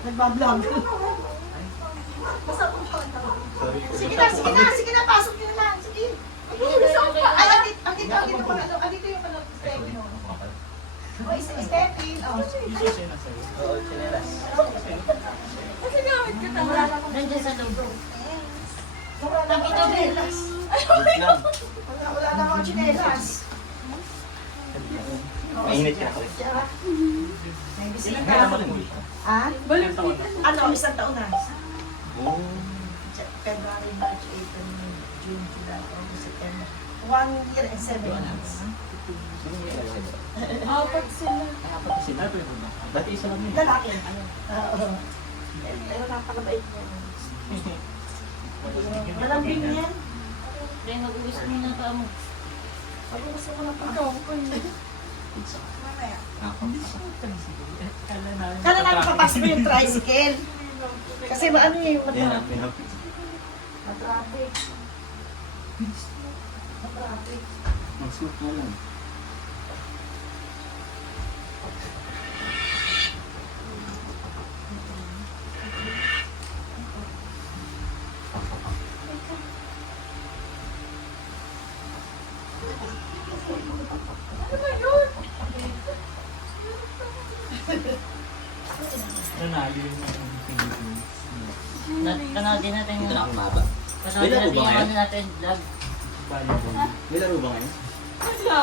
Nagbablog. Sige na, pasok nyo na lang. Sige. Ay, andito yung stepping. O, stepping. Oo, chinelas. Kasi gamit ka tama. Nandiyan sa loob. Nakita mo chinelas. Wala na mga chinelas. Mainit ka ako. May bisita. Ah? Ano, isang taon na. February, March, April, May, June, July, August, September. 1 year and 7 months. Apat sila. Apat sila. Dati isa lang yun. Lalaki. Oo. Pero napakabait mo. Malambing yan. Kaya mag-uwis mo na pa mo. Pag gusto ko na pa. Ikaw ko yun. Mamaya. Kala Kala namin papasok mo yung tricycle. Kasi ano yung matraffic. Matraffic. Matraffic. Mag-suit mo lang. Nanalo yung Philippines. Kanagin natin Dito yung... na ako maba. Kanagin natin yung ano natin, vlog. Volleyball. May laro ba ngayon? Wala.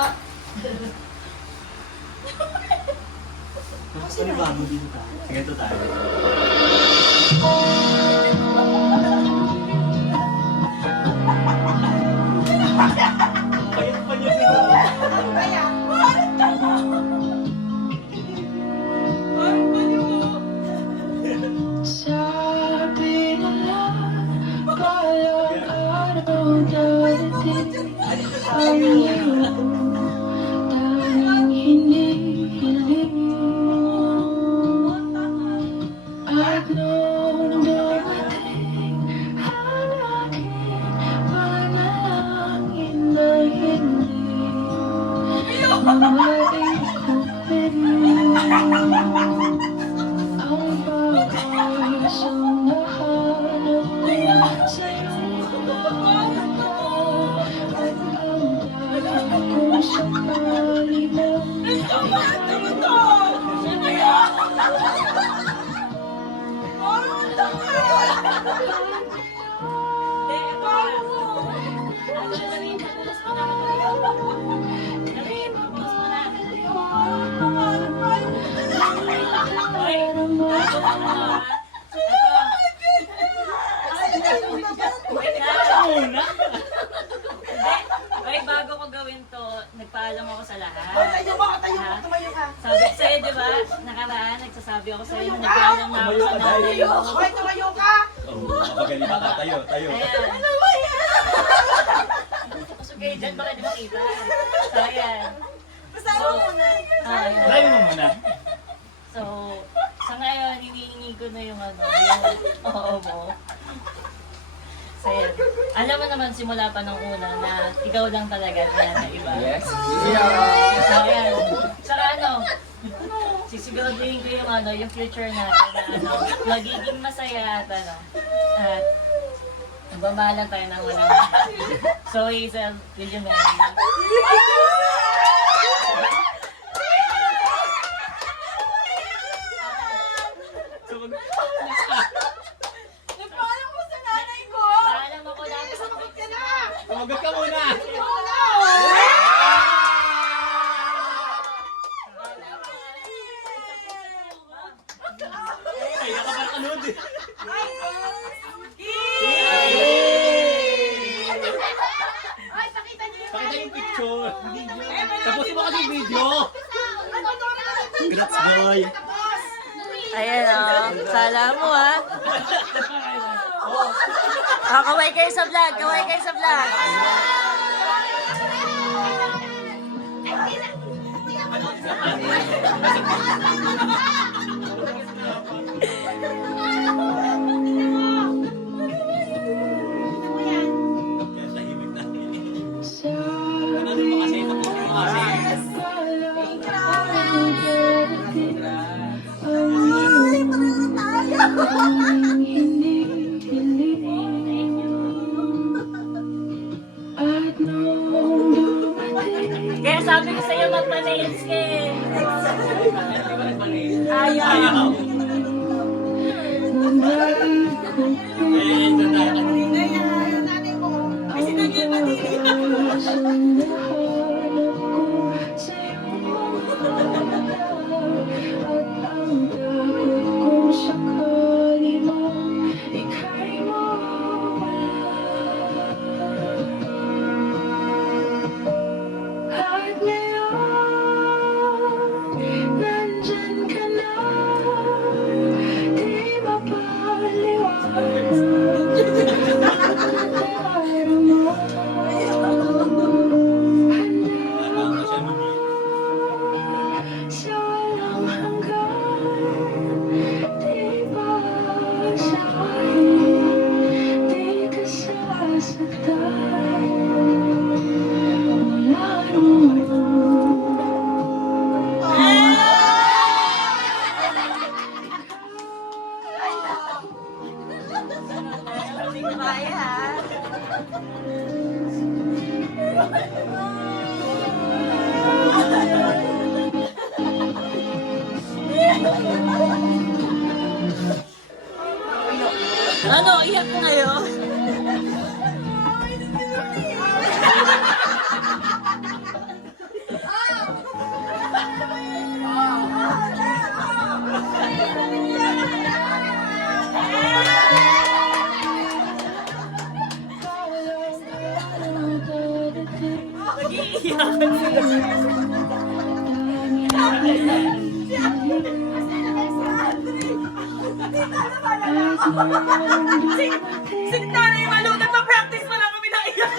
Mas panibago dito tayo. Sige, ito tayo. Payat pa niya dito. Kaya, Sabi nila, kaya ka daw darating ang iyong tanging hinihiling. At nung dumating ang aking panalangin na hindi mamaling kupiling. Ang pag-asang nahanap ko sa iyong pagmamata at ang dahil kung sakali mang Ay, bago ko gawin to, nagpaalam ako sa lahat. tayo ka. Tumayo ka. Sabi ko sa'yo, di ba? Nakaraan, nagsasabi ako sa'yo na nagpaalam na ako sa nanay mo. Hoy, tumayo ka. Oo, mapagaling ka. Tayo. Ayan. Ano ba yan? So, kayo dyan, baka di makita. So, ayan. Kasama mo na. Try mo muna. So, sa ngayon, hinihingi ko na yung ano, yung oo mo. So, ayan. Alam mo naman simula pa nung una na ikaw lang talaga na iba. Yes. So, ayan. Saka ano, sisiguraduhin ko yung ano, yung future natin na ano, magiging masaya at ano, at nagmamahalan tayo ng walang. So, Hazel, will you marry me? Nagpaalam mo sa nanay ko. Paalam ako dati sa Tumagot ka muna. Ay, nakapagkanood eh. Ay, pakita niyo yung Pakita yung picture. Tapos mo kasi yung video. Congrats, boy. Ayan o, sala mo ha. Kaway kayo sa vlog, kaway kayo sa vlog. Sa Ano mo kasi ito po mo kasi. at nung dumating Kaya sabi ko sa'yo magpa-nails ka eh. Ayaw. nabalik ko Eh, ito na. ang kalasang nahanap ko sa iyong mga mata at ang takot kung sakali mang ika'y mawala. At ngayon, nandyan ka na, di mapaliwanag. Nadarama, sa walang hanggan, di ba sa akin, di ka sasaktan. Wala naman. Hindi ko kaya ha. Ano, iyak kayo? Si nanay Malu, nagpa-practice pa lang kami na iyak.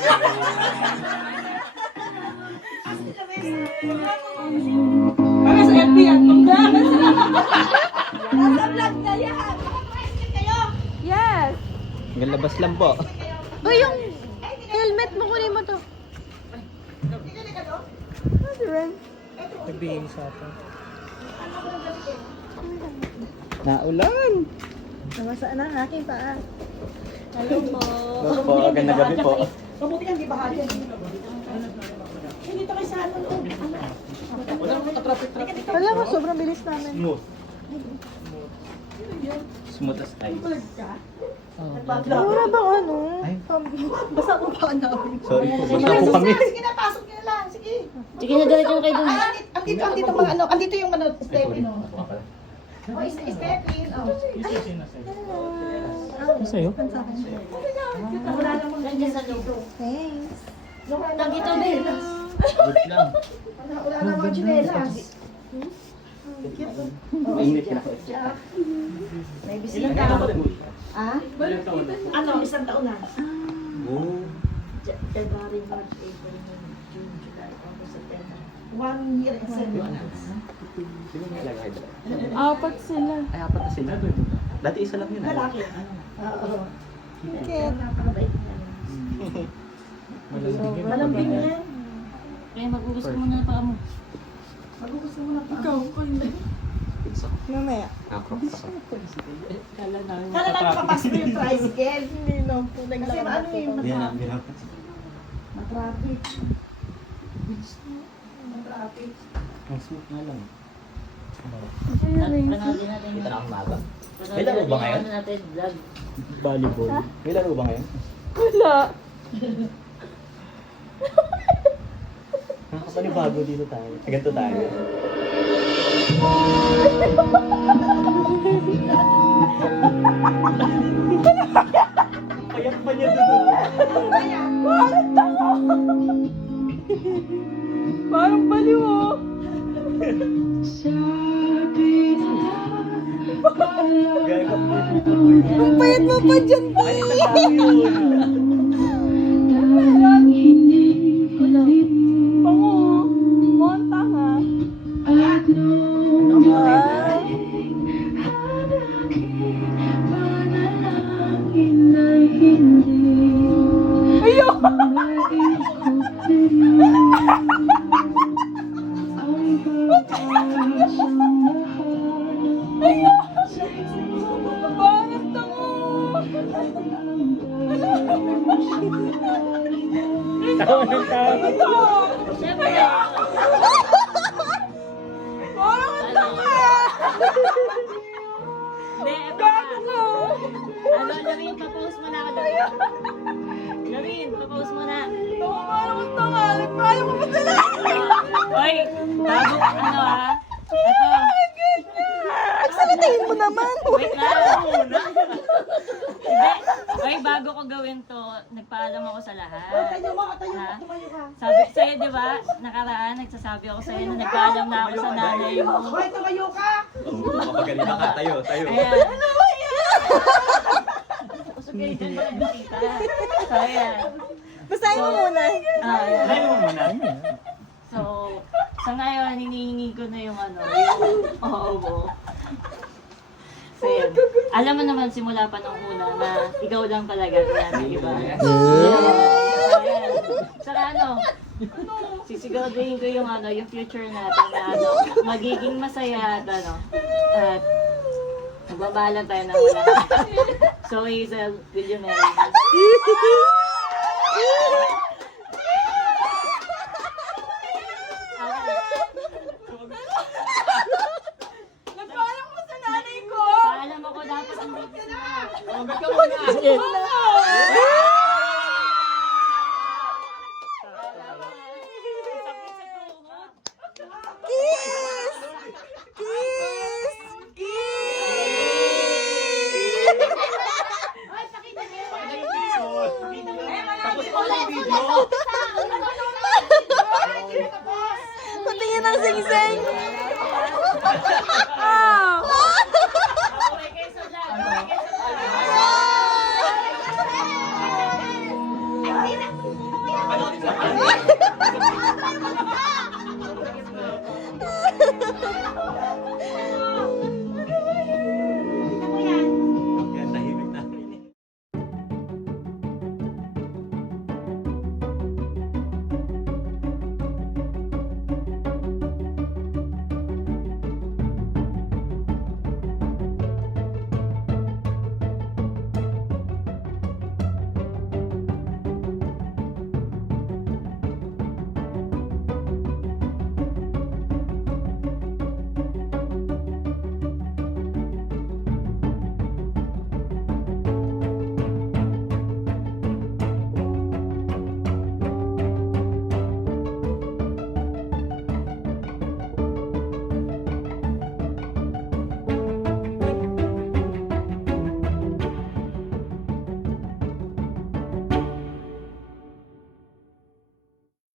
Para sa FB yan, nasa vlog na yan. Yes. Hanggang labas lang po. O yung helmet mo, kunin mo to. Ano rin? Nagbigay sa atin. Naulan! Namasaan na ang aking paa. Hello po. Tapos po, agad na gabi po. Mabuti kang di bahagi. Hindi to kay sa ano. Wala naman ka-traffic. Wala mo, sobrang bilis namin. Smooth. Smooth as ice. Wala bang ano? Basta mo pa namin. Sorry po, basta po kami. Sige na, pasok niyo na lang. Sige. Sige na, diretso kayo dun. Andito mga ano. Andito yung ano, Stephen. Oh, Stephen. Oh. Sa'yo? Wala namang Nandiyan sa loob. Thanks. Nandito din. Good lang. wala namang chinelas. Mainit ka. May bisita. Ah? Ano, isang taon na. Oh. February, March, April, May, June, July, August, September. 1 year and 7 months. Sino may lagay doon? Apat sila. Ay, apat na sila. Dati isa lang yun. Lalaki. Oo. Kaya Napakabait niya. Malambing yan. Kaya magugus ko muna pa mo. Magugusto mo na pa. ikaw, kunin. Mamaya. Ako. Kala namin. Kala lang papasok yung tricycle. Hindi na po. Kasi ano Naglalakad yung ko. Binapat. matraffic. Matraffic. Ang smooth nga lang. Panalin natin. Kita na akong maga. May laro ba ngayon? Ano natin, vlog. Volleyball. May laro ba ngayon? Wala. Nakapanibago dito tayo. Ganito tayo. Payak pa niya doon. Parang tanga. Parang baliw oh. sabi nila Gaga po. Ang payat mo pa dyan, Ay, nagsabi yun. tayong hindi Pango. Monta nga. at Tawa ng tawa. Siyempre. Parang ang tanga! Hindi, eto na. Ano, Lorraine, pa-post mo na ako doon. Lorraine, pa-post mo na. Parang ang tanga! Parang mo ba sila? Hoy, bago, ano ha? Eto, Agsalatiin mo naman! wait lang. Hindi. Hoy, bago ko gawin to, nagpaalam ako sa lahat. Tayo mo, tayo Ha? mo, tumayo ka. Sabi ko sa'yo, di ba? Nakaraan, nagsasabi ako sa'yo na nagpaalam na ako sa nanay mo. Hoy, tumayo ka. Mapagaling ka, tayo. Ayan. Ano ba yan? Usog kayo dyan, baka nakita. So, ayan. Basahin mo muna. Ayan. Tayo mo muna. So, sa ngayon, hinihingi ko na yung ano, yung oo mo. So, yun. Alam mo naman simula pa nung una na ikaw lang talaga, wala na iba. So, ayan. Saka ano, sisiguraduhin ko yung ano, yung future natin na ano, magiging masaya at ano, at magbabalan tayo ng wala. So, Hazel, will you marry me? Nagpaalam mo sa nanay ko! Paalam ako dapat ang dito na. Kiss! Kiss! Patingin ng sing-sing!